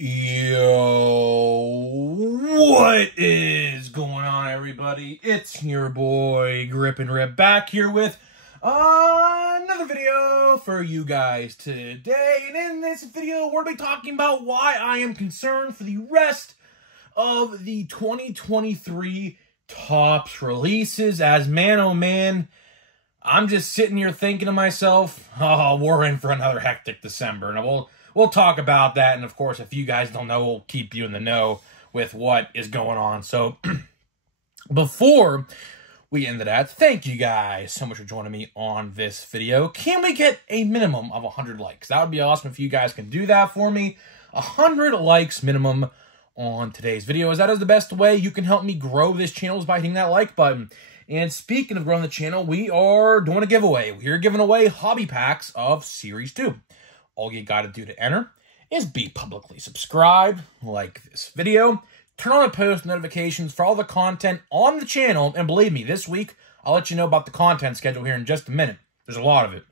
Yo, what is going on, everybody? It's your boy Grip and Rip back here with another video for you guys today. And in this video, we're going to be talking about why I am concerned for the rest of the 2023 Topps releases. As man, oh man, I'm just sitting here thinking to myself, oh, we're in for another hectic December. And we'll talk about that, and of course, if you guys don't know, we'll keep you in the know with what is going on. So, before we end that, thank you guys so much for joining me on this video. Can we get a minimum of 100 likes? That would be awesome if you guys can do that for me. 100 likes minimum on today's video, as that is the best way you can help me grow this channel is by hitting that like button. And speaking of growing the channel, we are doing a giveaway. We're giving away hobby packs of Series 2. All you got to do to enter is be publicly subscribed, like this video, turn on the post notifications for all the content on the channel, and believe me, this week, I'll let you know about the content schedule here in just a minute. There's a lot of it.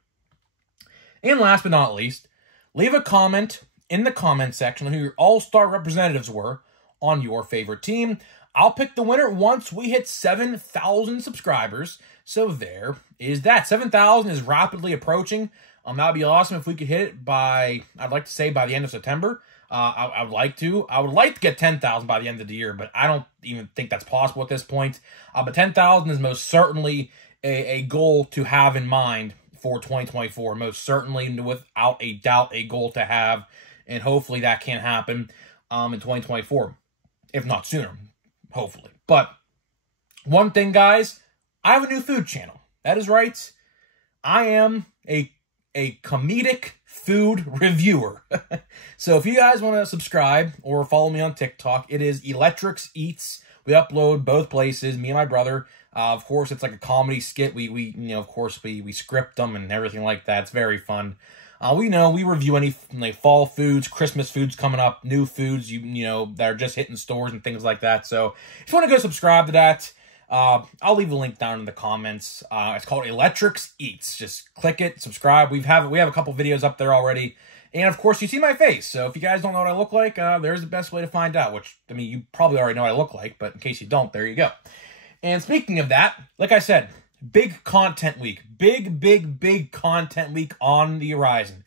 And last but not least, leave a comment in the comment section on who your all-star representatives were on your favorite team. I'll pick the winner once we hit 7,000 subscribers. So there is that. 7,000 is rapidly approaching. That would be awesome if we could hit it by, I'd like to say by the end of September. I would like to get 10,000 by the end of the year, but I don't even think that's possible at this point. But 10,000 is most certainly a goal to have in mind for 2024. Most certainly, without a doubt, a goal to have, and hopefully that can happen in 2024, if not sooner, hopefully. But one thing, guys, I have a new food channel. That is right. I am a comedic food reviewer. So if you guys want to subscribe or follow me on TikTok, it is Electrics Eats. We upload both places, me and my brother. Of course, it's like a comedy skit. We of course, we script them and everything like that. It's very fun. We review any fall foods, Christmas foods coming up, new foods, that are just hitting stores and things like that. So if you want to go subscribe to that, I'll leave a link down in the comments. It's called Electrics Eats. Just click it, subscribe. We have a couple videos up there already. And of course, you see my face. So if you guys don't know what I look like, there's the best way to find out, which, I mean, you probably already know what I look like, but in case you don't, there you go. And speaking of that, like I said, big content week. Big content week on the horizon.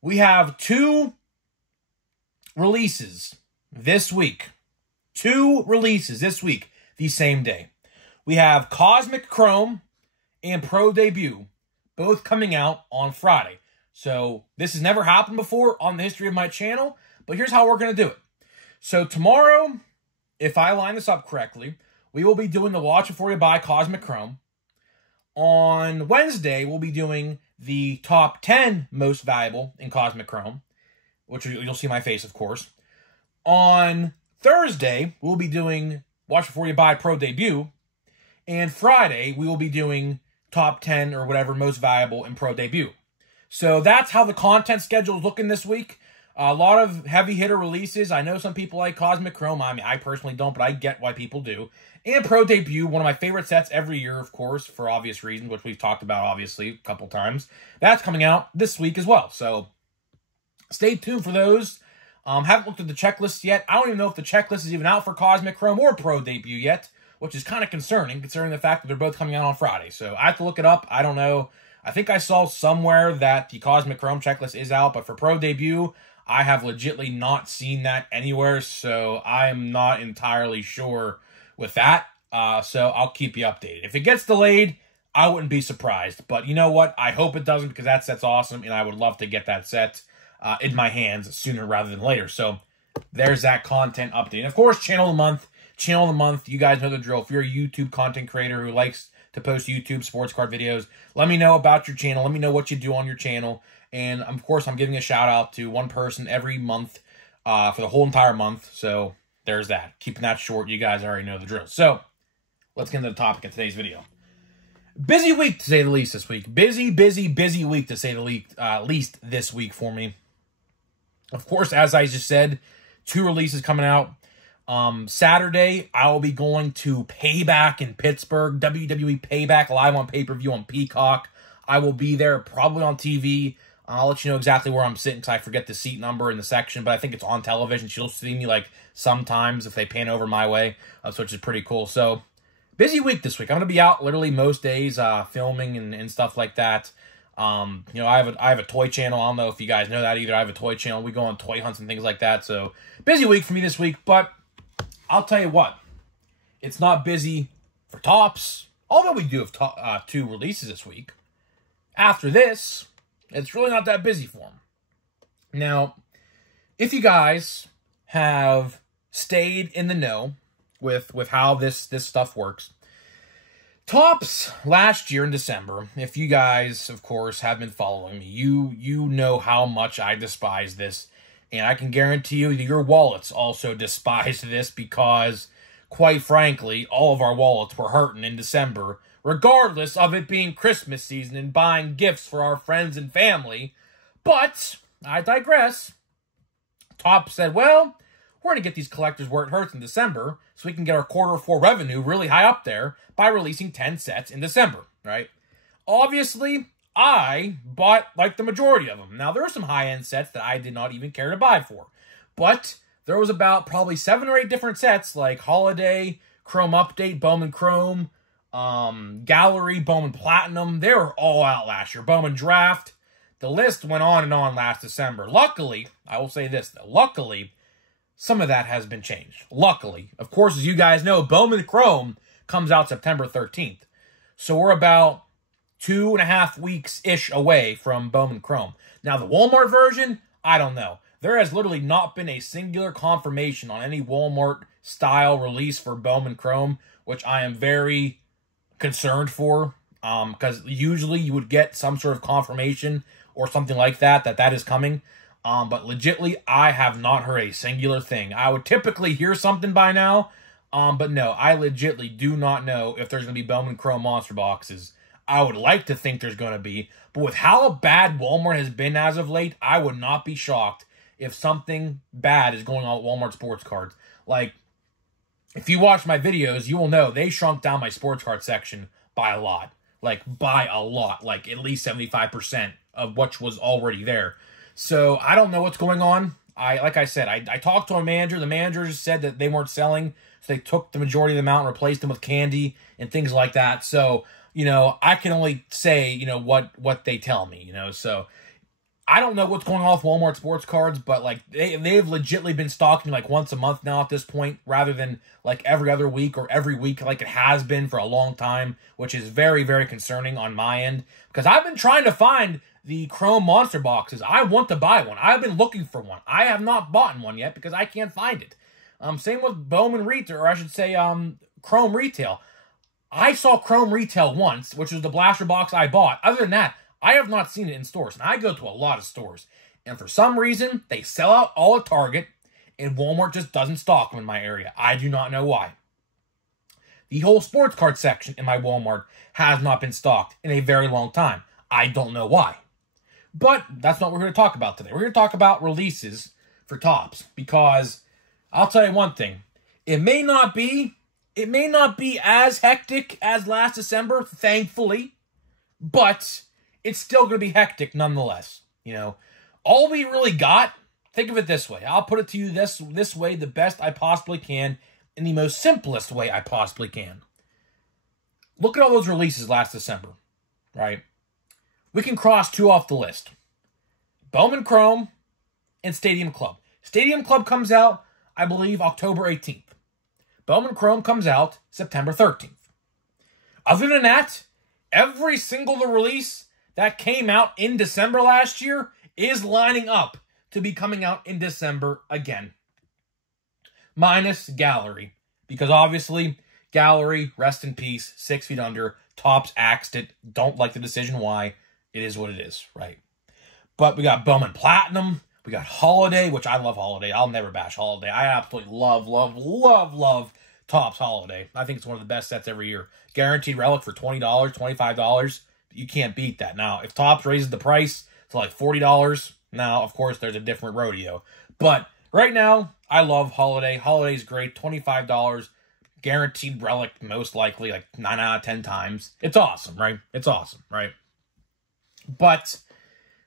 We have 2 releases this week. 2 releases this week, the same day. We have Cosmic Chrome and Pro Debut, both coming out on Friday. So this has never happened before on the history of my channel, but here's how we're going to do it. So tomorrow, if I line this up correctly, we will be doing the Watch Before You Buy Cosmic Chrome. On Wednesday, we'll be doing the top 10 most valuable in Cosmic Chrome, which you'll see my face, of course. On Thursday, we'll be doing Watch Before You Buy Pro Debut. And Friday, we will be doing top 10 or whatever most valuable in Pro Debut. So that's how the content schedule is looking this week. A lot of heavy hitter releases. I know some people like Cosmic Chrome. I mean, I personally don't, but I get why people do. And Pro Debut, one of my favorite sets every year, of course, for obvious reasons, which we've talked about, obviously, a couple times. That's coming out this week as well. So stay tuned for those. Haven't looked at the checklist yet. I don't even know if the checklist is even out for Cosmic Chrome or Pro Debut yet, which is kind of concerning, considering the fact that they're both coming out on Friday. So I have to look it up. I don't know. I think I saw somewhere that the Cosmic Chrome checklist is out, but for Pro Debut, I have legitimately not seen that anywhere, so I am not entirely sure with that. So I'll keep you updated. If it gets delayed, I wouldn't be surprised. But you know what? I hope it doesn't, because that set's awesome, and I would love to get that set in my hands sooner rather than later. So there's that content update. And of course, Channel of the Month. Channel of the Month, you guys know the drill. If you're a YouTube content creator who likes to post YouTube sports card videos, let me know about your channel. Let me know what you do on your channel. And, of course, I'm giving a shout-out to one person every month for the whole entire month. So there's that. Keeping that short. You guys already know the drill. So let's get into the topic of today's video. Busy week, to say the least, this week. Busy week, to say the least this week for me. Of course, as I just said, 2 releases coming out. Saturday, I will be going to Payback in Pittsburgh. WWE Payback live on pay-per-view on Peacock. I will be there, probably on TV. I'll let you know exactly where I'm sitting because I forget the seat number in the section, but I think it's on television. She'll see me like sometimes if they pan over my way, which is pretty cool. So busy week this week. I'm going to be out literally most days filming and stuff like that. You know, I have a toy channel. I don't know if you guys know that either. I have a toy channel. We go on toy hunts and things like that. So busy week for me this week, but I'll tell you what, it's not busy for Topps, although we do have 2 releases this week. After this, it's really not that busy for them. Now, if you guys have stayed in the know with how this stuff works, Topps last year in December, if you guys, of course, have been following me, you know how much I despise this. And I can guarantee you that your wallets also despise this because, quite frankly, all of our wallets were hurting in December, regardless of it being Christmas season and buying gifts for our friends and family. But I digress. Topps said, well, we're going to get these collectors where it hurts in December so we can get our Q4 revenue really high up there by releasing 10 sets in December, right? Obviously, I bought like the majority of them. Now, there are some high-end sets that I did not even care to buy for. But there was about probably 7 or 8 different sets like Holiday, Chrome Update, Bowman Chrome, Gallery, Bowman Platinum. They were all out last year. Bowman Draft. The list went on and on last December. Luckily, I will say this, though. Luckily, some of that has been changed. Luckily. Of course, as you guys know, Bowman Chrome comes out September 13th. So we're about 2.5 weeks-ish away from Bowman Chrome. Now, the Walmart version, I don't know. There has literally not been a singular confirmation on any Walmart-style release for Bowman Chrome, which I am very concerned for, because usually you would get some sort of confirmation or something like that is coming. But legitly, I have not heard a singular thing. I would typically hear something by now, but no, I legitly do not know if there's going to be Bowman Chrome monster boxes. I would like to think there's going to be, but with how bad Walmart has been as of late, I would not be shocked if something bad is going on with Walmart sports cards. Like, if you watch my videos, you will know they shrunk down my sports card section by a lot. Like, by a lot. Like, at least 75% of what was already there. So, I don't know what's going on. Like I said, I talked to a manager. The manager just said that they weren't selling, so they took the majority of them out and replaced them with candy and things like that. So, you know, I can only say, you know, what they tell me, you know. So, I don't know what's going on with Walmart sports cards, but, like, they've legitimately been stocking, like, once a month now at this point, rather than, like, every other week or every week like it has been for a long time, which is very, very concerning on my end. Because I've been trying to find the Chrome monster boxes. I want to buy one. I've been looking for one. I have not bought one yet because I can't find it. Same with Bowman Retail, or I should say Chrome Retail. I saw Chrome Retail once, which was the blaster box I bought. Other than that, I have not seen it in stores, and I go to a lot of stores. And for some reason, they sell out all at Target, and Walmart just doesn't stock them in my area. I do not know why. The whole sports card section in my Walmart has not been stocked in a very long time. I don't know why. But that's not what we're here to talk about today. We're here to talk about releases for Topps, because I'll tell you one thing. It may not be as hectic as last December, thankfully, but it's still going to be hectic nonetheless. You know, all we really got, think of it this way. I'll put it to you this way, the best I possibly can, in the most simplest way I possibly can. Look at all those releases last December, right? We can cross 2 off the list. Bowman Chrome and Stadium Club. Stadium Club comes out, I believe, October 18th. Bowman Chrome comes out September 13th. Other than that, every single release that came out in December last year is lining up to be coming out in December again. Minus Gallery. Because obviously, Gallery, rest in peace, 6 feet under. Topps axed it. Don't like the decision why. It is what it is, right? But we got Bowman Platinum. We got Holiday, which I love Holiday. I'll never bash Holiday. I absolutely love Topps Holiday. I think it's one of the best sets every year. Guaranteed relic for $20, $25. You can't beat that. Now, if Topps raises the price to like $40, now, of course, there's a different rodeo. But right now, I love Holiday. Holiday's great. $25. Guaranteed relic, most likely, like 9 out of 10 times. It's awesome, right? It's awesome, right? But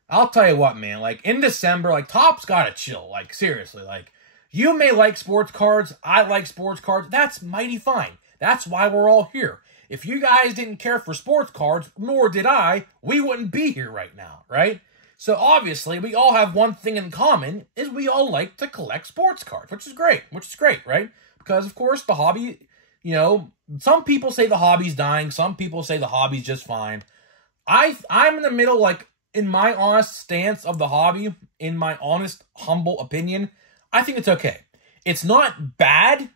I'll tell you what, man. Like, in December, like, Topps gotta chill. Like, seriously. Like, you may like sports cards. I like sports cards. That's mighty fine. That's why we're all here. If you guys didn't care for sports cards, nor did I, we wouldn't be here right now, right? So, obviously, we all have one thing in common, is we all like to collect sports cards, which is great, right? Because, of course, the hobby, you know, some people say the hobby's dying. Some people say the hobby's just fine. I'm in the middle, like, in my honest stance of the hobby, in my honest, humble opinion, I think it's okay. It's not bad,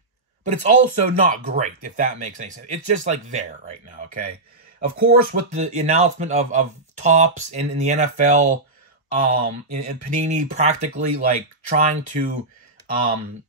but it's also not great, if that makes any sense. It's just, like, there right now, okay? Of course, with the announcement of Topps in the NFL, and Panini practically, like, trying to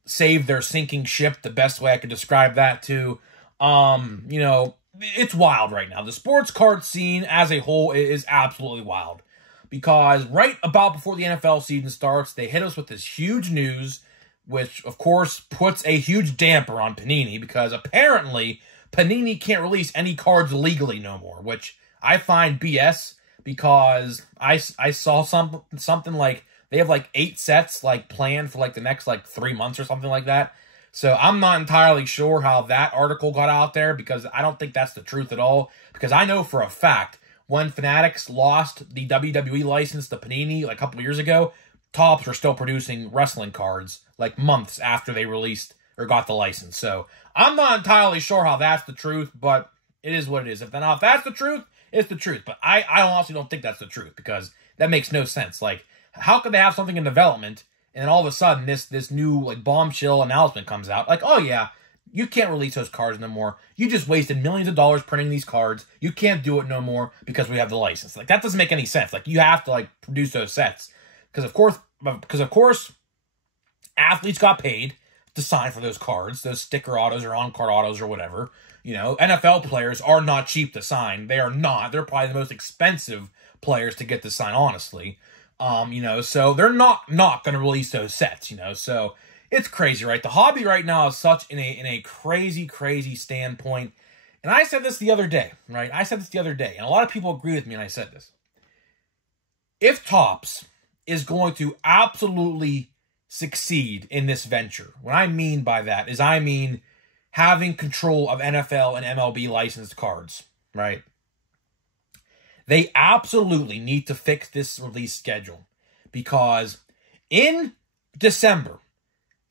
save their sinking ship, the best way I could describe that to, you know, it's wild right now. The sports card scene as a whole is absolutely wild. Because right about before the NFL season starts, they hit us with this huge news, which, of course, puts a huge damper on Panini, because apparently Panini can't release any cards legally no more, which I find BS, because I saw something like they have like 8 sets like planned for like the next like 3 months or something like that. So I'm not entirely sure how that article got out there, because I don't think that's the truth at all, because I know for a fact when Fanatics lost the WWE license to Panini like a couple years ago, Topps were still producing wrestling cards like months after they released or got the license. So I'm not entirely sure how that's the truth, but it is what it is. If that's the truth, it's the truth. But I honestly don't think that's the truth, because that makes no sense. Like, how could they have something in development and then all of a sudden this new like bombshell announcement comes out? Like, oh yeah, you can't release those cards no more. You just wasted millions of dollars printing these cards. You can't do it no more because we have the license. Like, that doesn't make any sense. Like, you have to like produce those sets. Because of course, athletes got paid to sign for those cards, those sticker autos or on-card autos or whatever. You know, NFL players are not cheap to sign. They are not. They're probably the most expensive players to get to sign, honestly. You know, so they're not going to release those sets, you know. So it's crazy, right? The hobby right now is such in a crazy standpoint. And I said this the other day, right? And a lot of people agree with me when I said this. If Topps is going to absolutely succeed in this venture, what I mean by that is having control of NFL and MLB licensed cards, right? They absolutely need to fix this release schedule, because in December,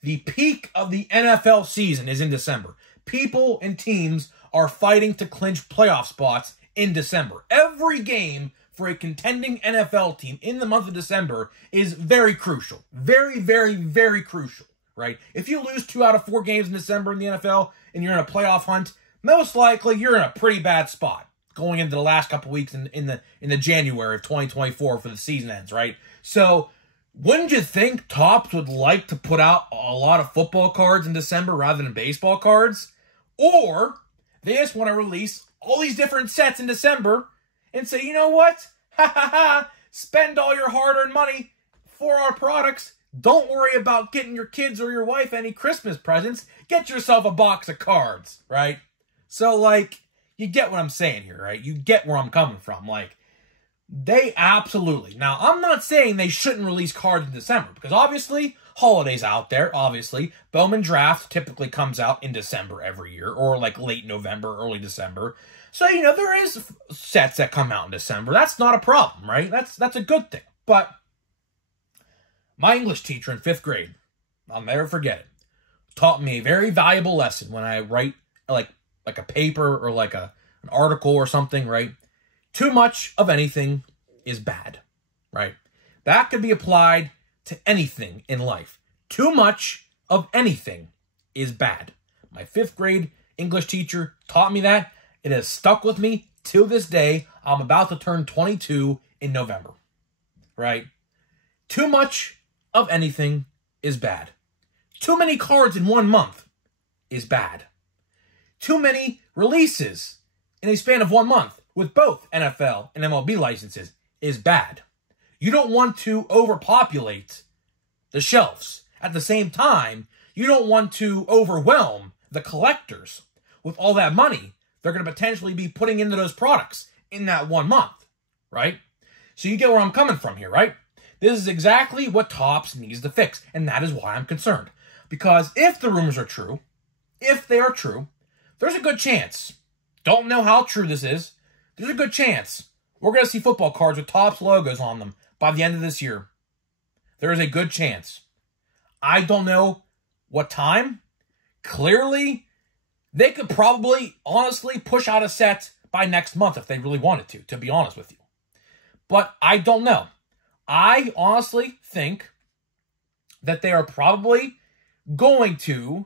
the peak of the NFL season is in December. People and teams are fighting to clinch playoff spots in December. Every game for a contending NFL team in the month of December is very crucial. Very crucial, right? If you lose 2 out of 4 games in December in the NFL and you're in a playoff hunt, most likely you're in a pretty bad spot going into the last couple weeks in the January of 2024 for the season ends, right? So wouldn't you think Topps would like to put out a lot of football cards in December rather than baseball cards? Or they just want to release all these different sets in December and say, you know what? Spend all your hard-earned money for our products. Don't worry about getting your kids or your wife any Christmas presents. Get yourself a box of cards, right? So, like, you get what I'm saying here, right? You get where I'm coming from. Like, they absolutely... Now, I'm not saying they shouldn't release cards in December, because obviously, holidays out there, obviously. Bowman Draft typically comes out in December every year, or like late November, early December. So, you know, there is sets that come out in December. That's not a problem, right? That's a good thing. But my English teacher in 5th grade, I'll never forget it, taught me a very valuable lesson when I write like a paper or like an article or something, right? Too much of anything is bad, right? That could be applied to anything in life. Too much of anything is bad. My 5th grade English teacher taught me that. It has stuck with me till this day. I'm about to turn 22 in November, right? Too much of anything is bad. Too many cards in 1 month is bad. Too many releases in a span of 1 month with both NFL and MLB licenses is bad. You don't want to overpopulate the shelves. At the same time, you don't want to overwhelm the collectors with all that money they're going to potentially be putting into those products in that 1 month, right? So you get where I'm coming from here, right? This is exactly what Topps needs to fix, and that is why I'm concerned. Because if the rumors are true, if they are true, there's a good chance. Don't know how true this is. There's a good chance we're going to see football cards with Topps logos on them by the end of this year. There is a good chance. I don't know what time. Clearly, they could probably, honestly, push out a set by next month if they really wanted to be honest with you. But I don't know. I honestly think that they are probably going to,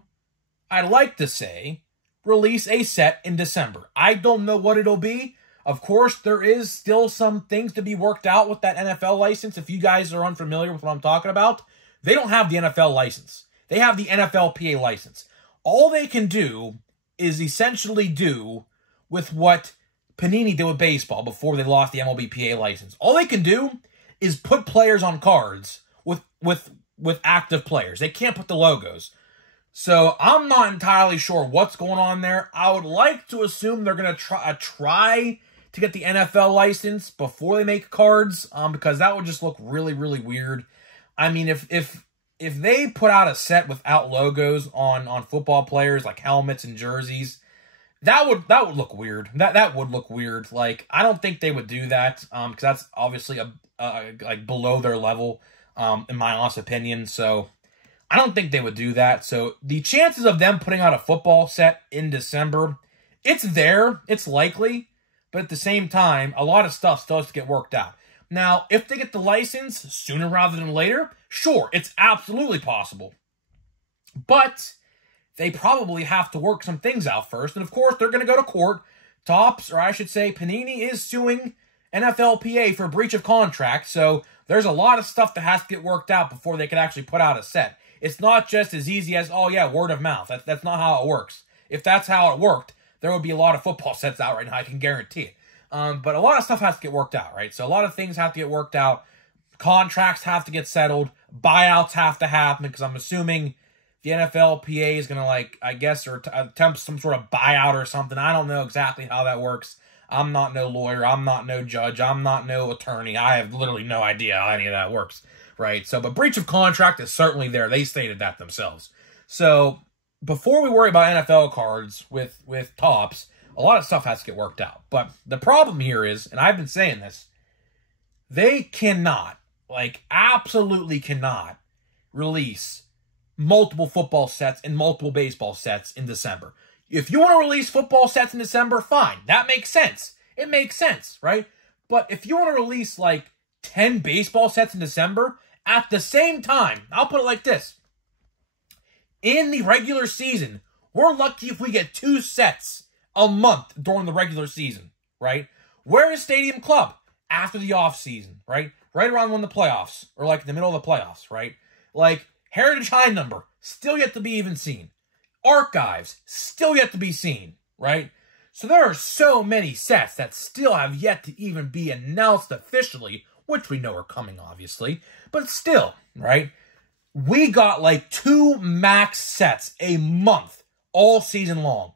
I'd like to say, release a set in December. I don't know what it'll be. Of course, there is still some things to be worked out with that NFL license. If you guys are unfamiliar with what I'm talking about, they don't have the NFL license. They have the NFLPA license. All they can do is essentially do with what Panini did with baseball before they lost the MLBPA license. All they can do is put players on cards with active players. They can't put the logos. So I'm not entirely sure what's going on there. I would like to assume they're going to try to get the NFL license before they make cards, because that would just look really, really weird. I mean, if they put out a set without logos on football players, like helmets and jerseys, that would look weird. That would look weird. Like, I don't think they would do that, because that's obviously like below their level, in my honest opinion. So I don't think they would do that. So the chances of them putting out a football set in December, it's there, it's likely, but at the same time, a lot of stuff still has to get worked out. Now, if they get the license sooner rather than later, sure, it's absolutely possible. But they probably have to work some things out first. And of course, they're going to go to court. Topps, or I should say Panini, is suing NFLPA for breach of contract. So there's a lot of stuff that has to get worked out before they can actually put out a set. It's not just as easy as, oh yeah, word of mouth. That's not how it works. If that's how it worked, there would be a lot of football sets out right now, I can guarantee it. But a lot of stuff has to get worked out, right? So a lot of things have to get worked out. Contracts have to get settled. Buyouts have to happen, because I'm assuming the NFLPA is going to, like, I guess, or attempt some sort of buyout or something. I don't know exactly how that works. I'm not no lawyer. I'm not no judge. I'm not no attorney. I have literally no idea how any of that works, right? So, but breach of contract is certainly there. They stated that themselves. So, before we worry about NFL cards with Topps, a lot of stuff has to get worked out. But the problem here is, and I've been saying this, they cannot, like, absolutely cannot release multiple football sets and multiple baseball sets in December. If you want to release football sets in December, fine. That makes sense. It makes sense, right? But if you want to release, like, 10 baseball sets in December, at the same time, I'll put it like this. In the regular season, we're lucky if we get 2 sets a month during the regular season, right? Where is Stadium Club? After the offseason, right? Right around when the playoffs, or like in the middle of the playoffs, right? Like, Heritage High Number, still yet to be even seen. Archives, still yet to be seen, right? So there are so many sets that still have yet to even be announced officially, which we know are coming, obviously. But still, right? We got like 2 max sets a month all season long.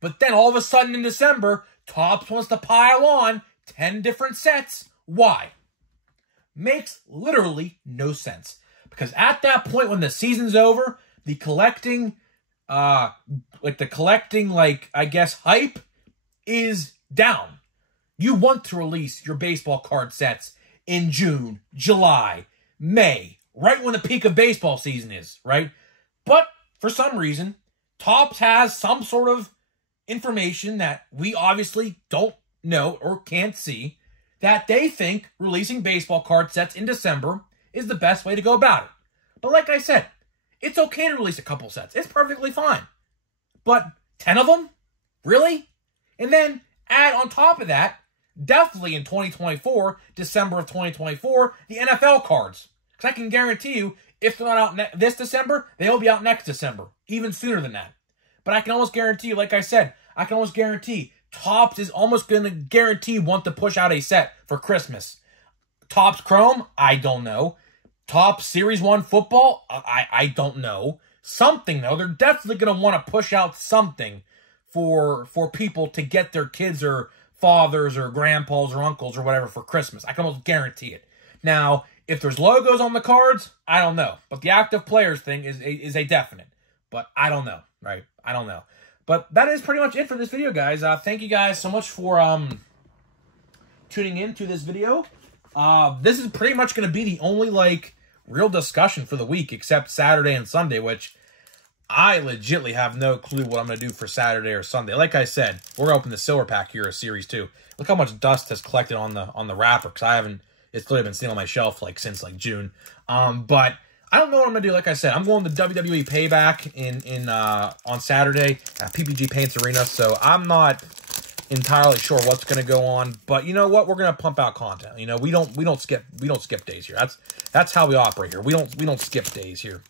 But then all of a sudden in December, Topps wants to pile on 10 different sets. Why? Makes literally no sense. Because at that point when the season's over, the collecting, I guess, hype is down. You want to release your baseball card sets in June, July, May, right when the peak of baseball season is, right? But for some reason, Topps has some sort of information that we obviously don't know or can't see, that they think releasing baseball card sets in December is the best way to go about it. But like I said, it's okay to release a couple sets. It's perfectly fine. But 10 of them? Really? And then add on top of that, definitely in 2024, December of 2024, the NFL cards. Because I can guarantee you, if they're not out this December, they'll be out next December. Even sooner than that. But I can almost guarantee you, like I said, I can almost guarantee Topps is almost going to guarantee want to push out a set for Christmas. Topps Chrome? I don't know. Topps Series 1 football? I don't know. Something, though. They're definitely going to want to push out something for people to get their kids or fathers or grandpas or uncles or whatever for Christmas. I can almost guarantee it. Now, if there's logos on the cards, I don't know. But the active players thing is a definite. But I don't know, right? I don't know. But that is pretty much it for this video, guys. Thank you guys so much for tuning in to this video. This is pretty much going to be the only, like, real discussion for the week, except Saturday and Sunday, which I legitly have no clue what I'm going to do for Saturday or Sunday. Like I said, we're going to open the Silver Pack Hero Series 2. Look how much dust has collected on the wrapper, because I haven't, it's literally been sitting on my shelf, like, since, like, June. But I don't know what I'm going to do. Like I said, I'm going to WWE Payback on Saturday at PPG Paints Arena, so I'm not entirely sure what's going to go on, but you know what? We're going to pump out content. You know, we don't skip days here. That's how we operate here. We don't skip days here.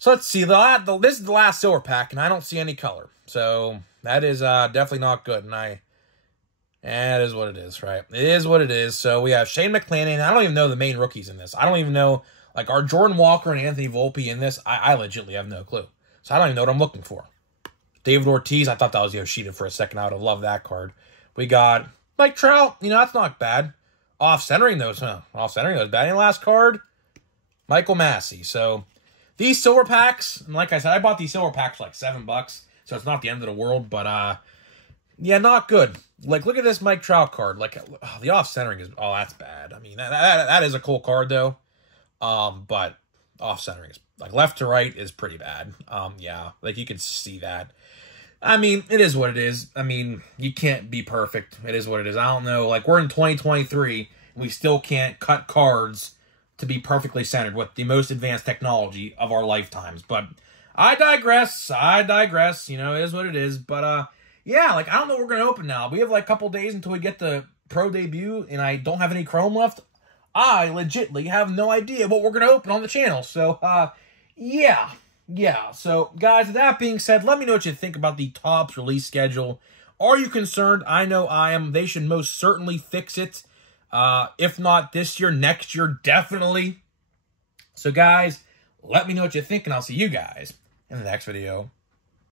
So let's see. This is the last Silver Pack, and I don't see any color. So that is definitely not good. And it is what it is, right? It is what it is. So we have Shane McClanahan. I don't even know the main rookies in this. I don't even know, like, are Jordan Walker and Anthony Volpe in this? I legitimately have no clue. So I don't even know what I'm looking for. David Ortiz, I thought that was Yoshida for a second. I would have loved that card. We got Mike Trout. You know, that's not bad. Off-centering those, huh? Off-centering those. Batting last card, Michael Massey. So these Silver Packs, and like I said, I bought these Silver Packs for like $7, so it's not the end of the world, but yeah, not good. Like, look at this Mike Trout card. Like, the off-centering is, oh, that's bad. I mean, that is a cool card, though. But off-centering is, like, left to right is pretty bad. Yeah, like, you can see that. I mean, it is what it is. I mean, you can't be perfect. It is what it is. I don't know. Like, we're in 2023, and we still can't cut cards to be perfectly centered with the most advanced technology of our lifetimes. But I digress. I digress. You know, it is what it is. But, yeah, like, I don't know what we're going to open now. We have, like, a couple days until we get the Pro Debut, and I don't have any Chrome left. I legitimately have no idea what we're going to open on the channel. So, yeah. Yeah, so, guys, with that being said, let me know what you think about the Topps release schedule. Are you concerned? I know I am. They should most certainly fix it. If not this year, next year, definitely. So, guys, let me know what you think, and I'll see you guys in the next video.